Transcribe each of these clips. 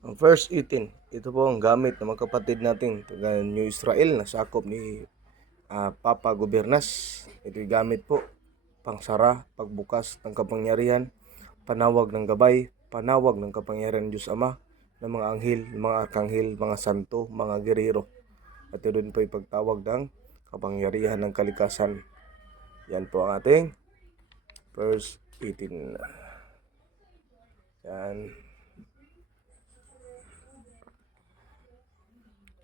Ang first 18, ito po ang gamit ng mga kapatid natin taga New Israel na sakop ni ah, Papa Gobernas. Ito'y gamit po pangsara, pagbukas ng kapangyarihan, panawag ng gabay, panawag ng kapangyarihan ng Diyos Ama, ng mga anghel, mga arkanghel, mga santo, mga gerero. At ito din po ay pagtawag ng kapangyarihan ng kalikasan. Yan po ang ating first 18. Yan.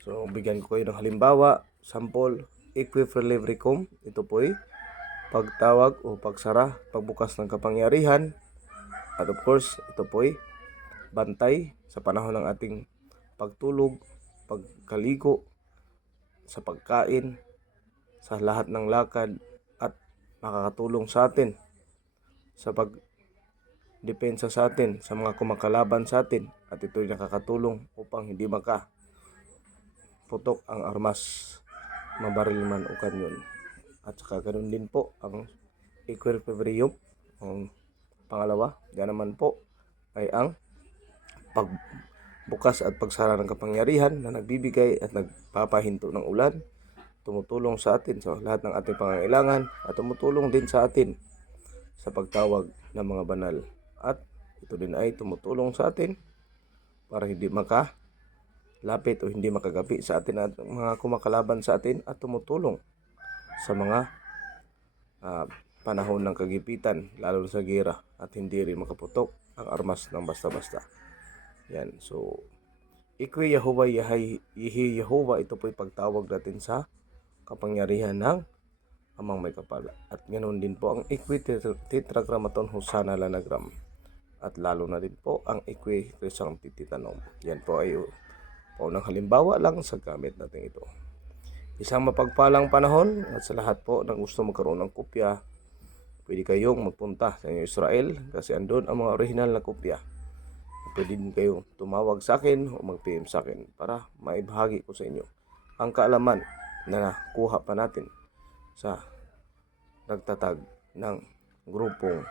So, bigyan ko kayo ng halimbawa, sample, equip relief recom. Ito po ay pagtawag o pagsara, pagbukas ng kapangyarihan. At of course, ito po ay bantay sa panahon ng ating pagtulog, pagkaligo, sa pagkain, sa lahat ng lakad at makakatulong sa atin sa pag depensa sa atin sa mga kumakalaban sa atin at ito'y nakakatulong upang hindi maka putok ang armas. Mabaril man o kanyon. At saka ganun din po ang equilibrium ang pangalawa. Yan naman po ay ang pagbukas at pagsara ng kapangyarihan na nagbibigay at nagpapahinto ng ulan. Tumutulong sa atin sa lahat ng ating pangangailangan at tumutulong din sa atin sa pagtawag ng mga banal. At ito din ay tumutulong sa atin para hindi maka lapit o hindi makagapi sa atin at mga kumakalaban sa atin at tumutulong sa mga ah, panahon ng kagipitan lalo sa gera at hindi rin makaputok ang armas ng basta-basta. Yan. So, Ikwe Yahweh Yahay Yihi Yehova ito po'y pagtawag natin sa kapangyarihan ng amang may kapal. At ganoon din po ang Ikwe Tetragrammaton Hosana Lanagram. At lalo na din po ang Ikwe Crescent Tititanong. Yan po ay paunang halimbawa lang sa gamit natin ito. Isang mapagpalang panahon at sa lahat po ng gusto magkaroon ng kopya, pwede kayong magpunta sa Israel kasi andun ang mga original na kopya. Pwede din kayong tumawag sa akin o mag-PM sa akin para maibahagi ko sa inyo ang kaalaman na nakuha pa natin sa nagtatag ng grupong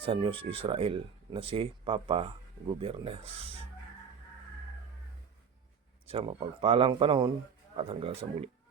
sa News Israel na si Papa Gubernes. Sa mapagpalang panahon at hanggang sa muli.